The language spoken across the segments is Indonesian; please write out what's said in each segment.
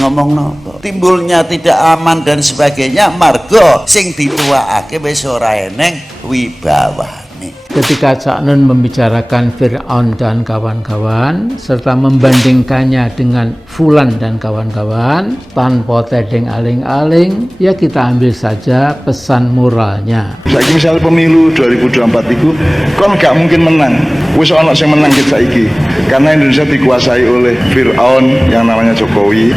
ngomong nopo. Timbulnya tidak aman dan sebagainya margo sing dituaake wis ora eneng wibawa. Ketika Cak Nun membicarakan Fir'aun dan kawan-kawan serta membandingkannya dengan Fulan dan kawan-kawan tanpa tedeng aling-aling, ya kita ambil saja pesan moralnya. Saiki misalnya pemilu 2024 itu kon gak mungkin menang. Wis ana sing menang kita saiki. Karena Indonesia dikuasai oleh Fir'aun yang namanya Jokowi,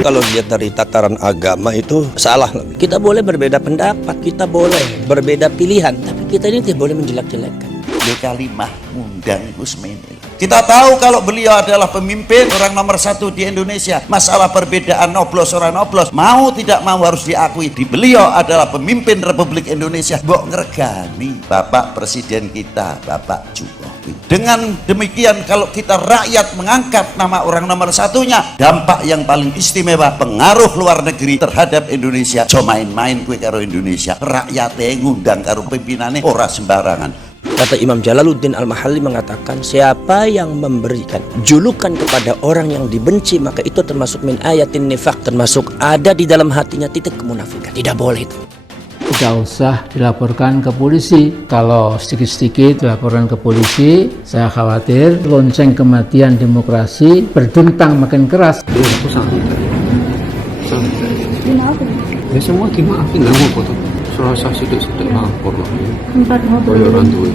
Kalau lihat dari tataran agama itu salah. Kita boleh berbeda pendapat, kita boleh berbeda pilihan, tapi kita ini tidak boleh menjelek-jelekan. Kalimah ngundang Gusmini. Kita tahu kalau beliau adalah pemimpin orang nomor 1 di Indonesia. Masalah perbedaan noblos orang noblos, mau tidak mau harus diakui. Beliau adalah pemimpin Republik Indonesia. Mbok ngergani Bapak Presiden kita, Bapak Jokowi. Dengan demikian kalau kita rakyat mengangkat nama orang nomor 1-nya, dampak yang paling istimewa pengaruh luar negeri terhadap Indonesia. Jo main-main kue karo Indonesia. Rakyatnya ngundang karo pimpinannya ora sembarangan. Kata Imam Jalaluddin Al-Mahalli mengatakan, siapa yang memberikan julukan kepada orang yang dibenci, maka itu termasuk min ayatin nifaq, termasuk ada di dalam hatinya titik kemunafikan. Tidak boleh itu. Tidak usah dilaporkan ke polisi. Kalau sedikit-sedikit dilaporkan ke polisi, saya khawatir lonceng kematian demokrasi berdentang makin keras. Ya semua dimaafin lah mau foto. Serasa sidik-sidik lapor lah. Orang tua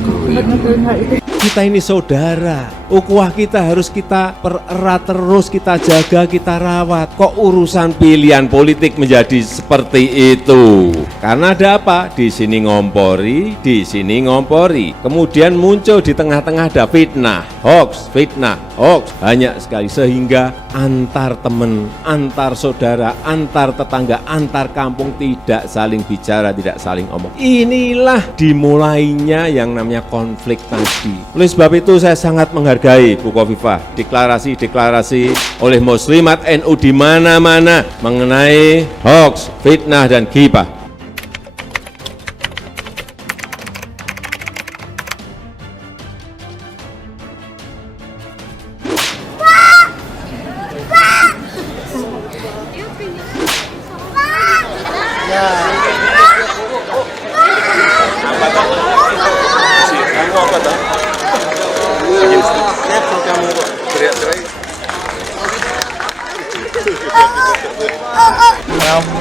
kita ini saudara, ukhuwah kita harus kita pererat terus, kita jaga, kita rawat. Kok urusan pilihan politik menjadi seperti itu? Karena ada apa? Di sini ngompori, di sini ngompori. Kemudian muncul di tengah-tengah ada fitnah, hoax, banyak sekali. Sehingga antar teman, antar saudara, antar tetangga, antar kampung tidak saling bicara, tidak saling omong. Inilah dimulainya yang namanya konflik tadi. Oleh sebab itu saya sangat menghargai Bu Khofifah deklarasi oleh muslimat NU di mana-mana mengenai hoax, fitnah dan ghibah.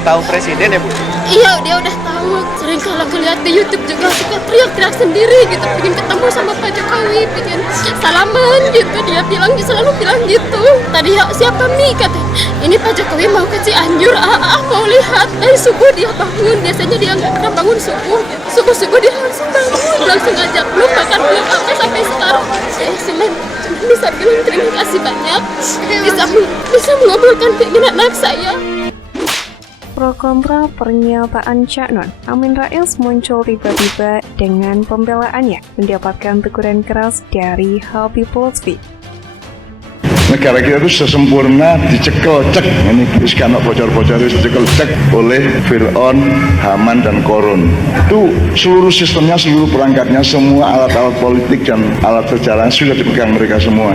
Tahu presiden ya Bu? Iya, dia udah tahu. Sering kalau ngeliat di YouTube juga suka teriak-teriak sendiri gitu, pengen ketemu sama Pak Jokowi, pengen salaman gitu. Dia selalu bilang gitu. Tadi ya, siapa Mi? Kata, ini Pak Jokowi mau ke Cianjur. Mau lihat. Dari subuh dia bangun. Biasanya dia nggak pernah bangun subuh. Subuh dia langsung bangun, langsung ngajak belum makan belum apa sampai sekarang. Cuman bisa bilang terima kasih banyak. Bisa mengabulkan keinginan anak saya. Pro kontra pernyataan Cak Nun, Amin Rais muncul tiba-tiba dengan pembelaannya mendapatkan teguran keras dari Habib Lutfi. Negara kita itu sesempurna dicekel cek, ini sekarang bocor-bocor itu dicekel cek oleh Fir'aun, Haman dan Korun. Itu seluruh sistemnya, seluruh perangkatnya, semua alat-alat politik dan alat sejarah sudah dipegang mereka semua.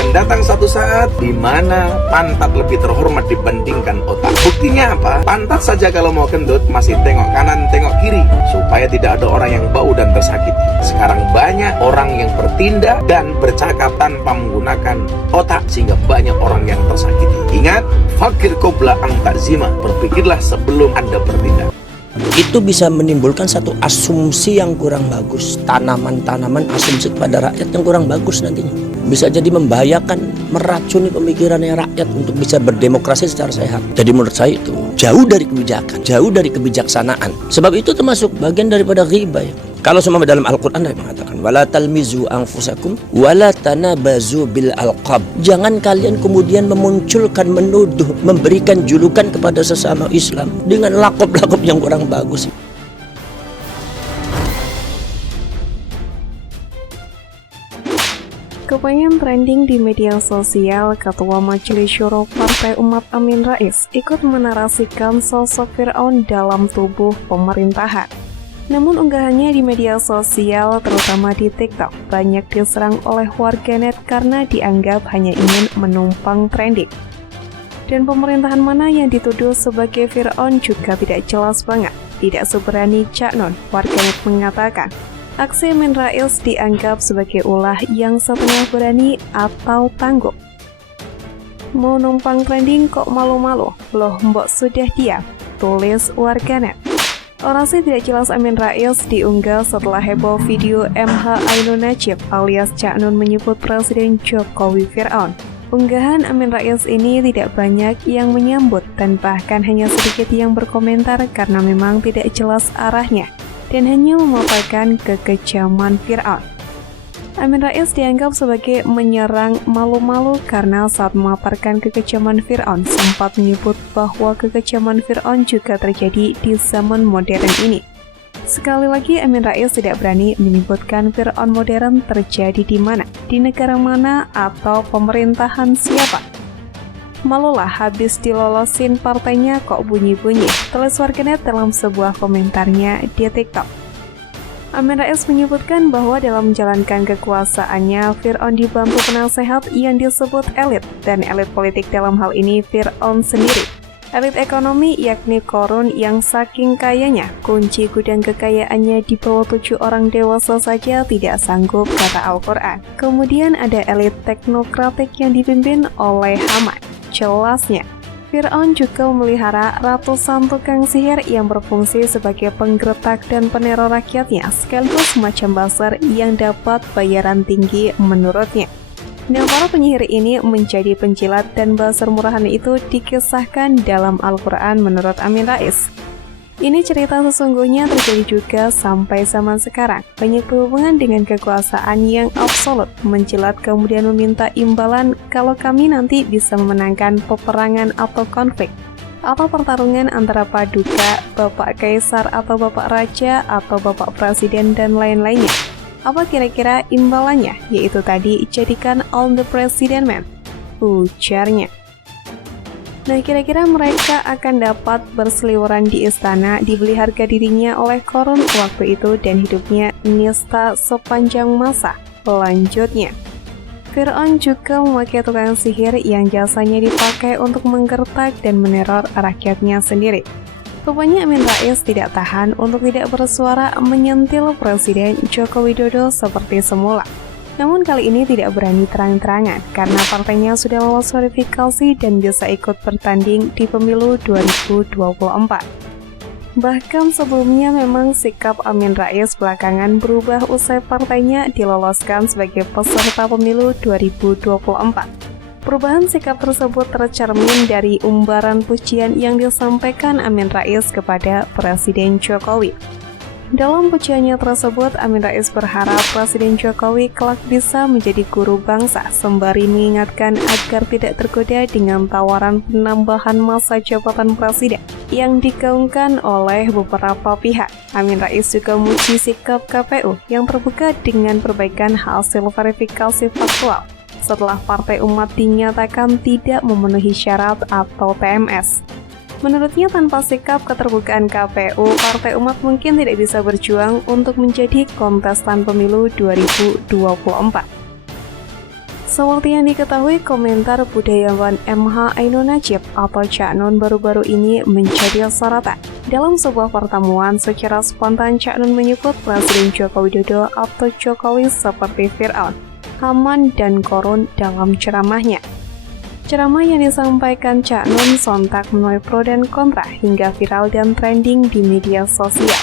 Dan datang satu saat di mana pantat lebih terhormat dibandingkan otak. Buktinya apa? Pantat saja kalau mau gendut masih tengok kanan, tengok kiri supaya tidak ada orang yang bau dan tersakiti. Sekarang banyak orang yang bertindak dan bercakap tanpa menggunakan otak sehingga banyak orang yang tersakiti. Ingat, fakir qabla an ta'zima, berpikirlah sebelum Anda bertindak. Itu bisa menimbulkan satu asumsi yang kurang bagus, tanaman-tanaman asumsi kepada rakyat yang kurang bagus nantinya. Bisa jadi membahayakan, meracuni pemikirannya rakyat untuk bisa berdemokrasi secara sehat. Jadi menurut saya itu jauh dari kebijakan, jauh dari kebijaksanaan. Sebab itu termasuk bagian daripada ghibah. Kalau semua dalam Al-Quran ada mengatakan wala talmizu anfusakum wala tanabazu bil alqab. Jangan kalian kemudian memunculkan, menuduh, memberikan julukan kepada sesama Islam dengan lakop-lakop yang kurang bagus. Kepengen trending di media sosial, Ketua Majelis Syuro Partai Umat Amin Rais ikut menarasikan sosok Fir'aun dalam tubuh pemerintahan. Namun unggahannya di media sosial, terutama di TikTok, banyak diserang oleh warganet karena dianggap hanya ingin menumpang trending. Dan pemerintahan mana yang dituduh sebagai Fir'aun juga tidak jelas banget. Tidak seberani Cak Nun, warganet mengatakan, aksi Amin Rais dianggap sebagai ulah yang setengah berani atau tangguh. Mau numpang trending kok malu-malu, loh mbok sudah diam, tulis warganet. Orasi tidak jelas Amin Rais diunggah setelah heboh video MH Ainun Najib alias Cak Nun menyebut Presiden Jokowi Fir'aun. Unggahan Amin Rais ini tidak banyak yang menyambut dan bahkan hanya sedikit yang berkomentar karena memang tidak jelas arahnya dan hanya memaparkan kekejaman Fir'aun. Amin Rais dianggap sebagai menyerang malu-malu karena saat memaparkan kekejaman Fir'aun sempat menyebut bahwa kekejaman Fir'aun juga terjadi di zaman modern ini. Sekali lagi Amin Rais tidak berani menyebutkan Fir'aun modern terjadi di mana, di negara mana, atau pemerintahan siapa. Malulah habis dilolosin partainya kok bunyi-bunyi, tulis warganet dalam sebuah komentarnya di TikTok. Amin Rais menyebutkan bahwa dalam menjalankan kekuasaannya, Fir'aun dibantu penasehat yang disebut elit, dan elit politik dalam hal ini Fir'aun sendiri. Elit ekonomi yakni Korun yang saking kayanya, kunci gudang kekayaannya di bawah 7 orang dewasa saja tidak sanggup, kata Al-Quran. Kemudian ada elit teknokratik yang dipimpin oleh Haman. Jelasnya, Fir'aun juga memelihara ratusan tukang sihir yang berfungsi sebagai penggertak dan peneror rakyatnya, sekaligus semacam buzzer yang dapat bayaran tinggi menurutnya. Nah, para penyihir ini menjadi penjilat dan buzzer murahan itu dikisahkan dalam Al-Quran menurut Amin Rais. Ini cerita sesungguhnya terjadi juga sampai zaman sekarang. Banyak berhubungan dengan kekuasaan yang absolut, menjilat kemudian meminta imbalan kalau kami nanti bisa memenangkan peperangan atau konflik, atau pertarungan antara paduka, bapak kaisar atau bapak raja, atau bapak presiden dan lain-lainnya. Apa kira-kira imbalannya? Yaitu tadi, jadikan all the president man, ujarnya. Nah, kira-kira mereka akan dapat berseliweran di istana, dibeli harga dirinya oleh Korun waktu itu dan hidupnya nista sepanjang masa. Lanjutnya, Fir'aun juga memakai tukang sihir yang jasanya dipakai untuk menggertak dan meneror rakyatnya sendiri. Rupanya Amin Rais tidak tahan untuk tidak bersuara menyentil Presiden Joko Widodo seperti semula. Namun kali ini tidak berani terang-terangan karena partainya sudah lolos verifikasi dan bisa ikut bertanding di pemilu 2024. Bahkan sebelumnya memang sikap Amin Rais belakangan berubah usai partainya diloloskan sebagai peserta pemilu 2024. Perubahan sikap tersebut tercermin dari umbaran pujian yang disampaikan Amin Rais kepada Presiden Jokowi. Dalam pujiannya tersebut, Amin Rais berharap Presiden Jokowi kelak bisa menjadi guru bangsa, sembari mengingatkan agar tidak tergoda dengan tawaran penambahan masa jabatan presiden yang digaungkan oleh beberapa pihak. Amin Rais juga memuji sikap KPU yang terbuka dengan perbaikan hasil verifikasi faktual setelah Partai Umat dinyatakan tidak memenuhi syarat atau TMS. Menurutnya, tanpa sikap keterbukaan KPU, Partai Umat mungkin tidak bisa berjuang untuk menjadi kontestan pemilu 2024. Seperti yang diketahui, komentar budayawan MH Ainun Najib atau Cak Nun baru-baru ini menjadi sorotan. Dalam sebuah pertemuan, secara spontan Cak Nun menyebut Presiden Joko Widodo atau Jokowi seperti Fir'aun, Haman, dan Korun dalam ceramahnya. Ceramah yang disampaikan Cak Nun sontak menuai pro dan kontra hingga viral dan trending di media sosial.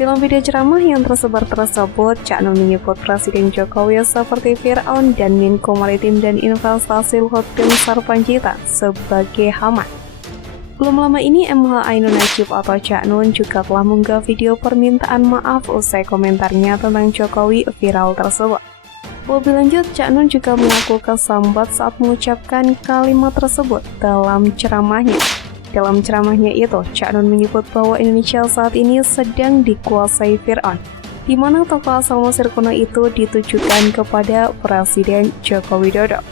Dalam video ceramah yang tersebar tersebut, Cak Nun menyebut Presiden Jokowi seperti Fir'aun dan Menko Maritim dan Investasi Luhut Binsar Panjaitan sebagai Haman. Belum lama ini MH Ainun Najib atau Cak Nun juga telah mengunggah video permintaan maaf usai komentarnya tentang Jokowi viral tersebut. Lebih lanjut, Cak Nun juga mengaku kesambat saat mengucapkan kalimat tersebut dalam ceramahnya. Dalam ceramahnya itu, Cak Nun menyebut bahwa Indonesia saat ini sedang dikuasai Fir'aun, di mana tokoh asal Mesir kuno itu ditujukan kepada Presiden Joko Widodo.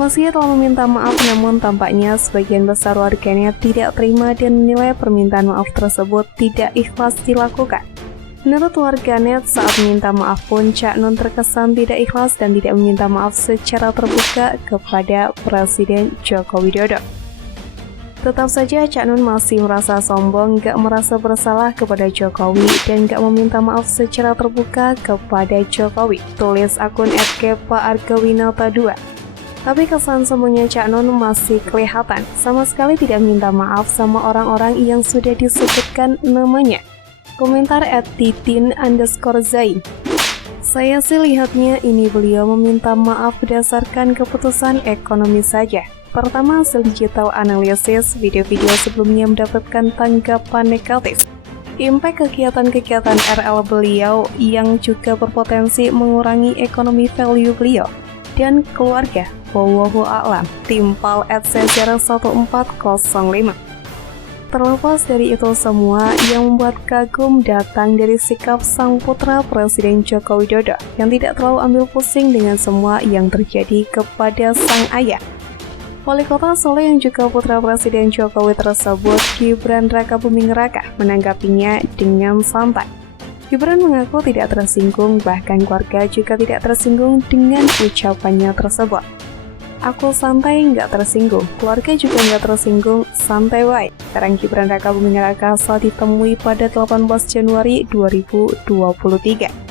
Meski telah meminta maaf, namun tampaknya sebagian besar warganet tidak terima dan menilai permintaan maaf tersebut tidak ikhlas dilakukan. Menurut warganet, saat meminta maaf pun Cak Nun terkesan tidak ikhlas dan tidak meminta maaf secara terbuka kepada Presiden Joko Widodo. Tetap saja Cak Nun masih merasa sombong, gak merasa bersalah kepada Jokowi, dan gak meminta maaf secara terbuka kepada Jokowi. Tulis akun @kepaargawinata2. Tapi kesan sembunyi Cak Nun masih kelihatan, sama sekali tidak minta maaf sama orang-orang yang sudah disebutkan namanya. Komentar @titin_zai. Saya sih lihatnya ini beliau meminta maaf berdasarkan keputusan ekonomi saja. Pertama, hasil digital analisis video-video sebelumnya mendapatkan tanggapan negatif. Impact kegiatan-kegiatan RL beliau yang juga berpotensi mengurangi ekonomi value beliau dan keluarga. Wallahu a'lam. Timpal @cezar1405. Terlepas dari itu semua, yang membuat kagum datang dari sikap sang putra Presiden Joko Widodo yang tidak terlalu ambil pusing dengan semua yang terjadi kepada sang ayah. Wali Kota Solo yang juga putra Presiden Jokowi tersebut, Gibran Rakabuming Raka, menanggapinya dengan santai. Gibran mengaku tidak tersinggung, bahkan keluarga juga tidak tersinggung dengan ucapannya tersebut. Aku santai, nggak tersinggung, keluarga juga nggak tersinggung, santai wae. Sekarang Gibran Rakabuming Raka saat ditemui pada 18 Januari 2023.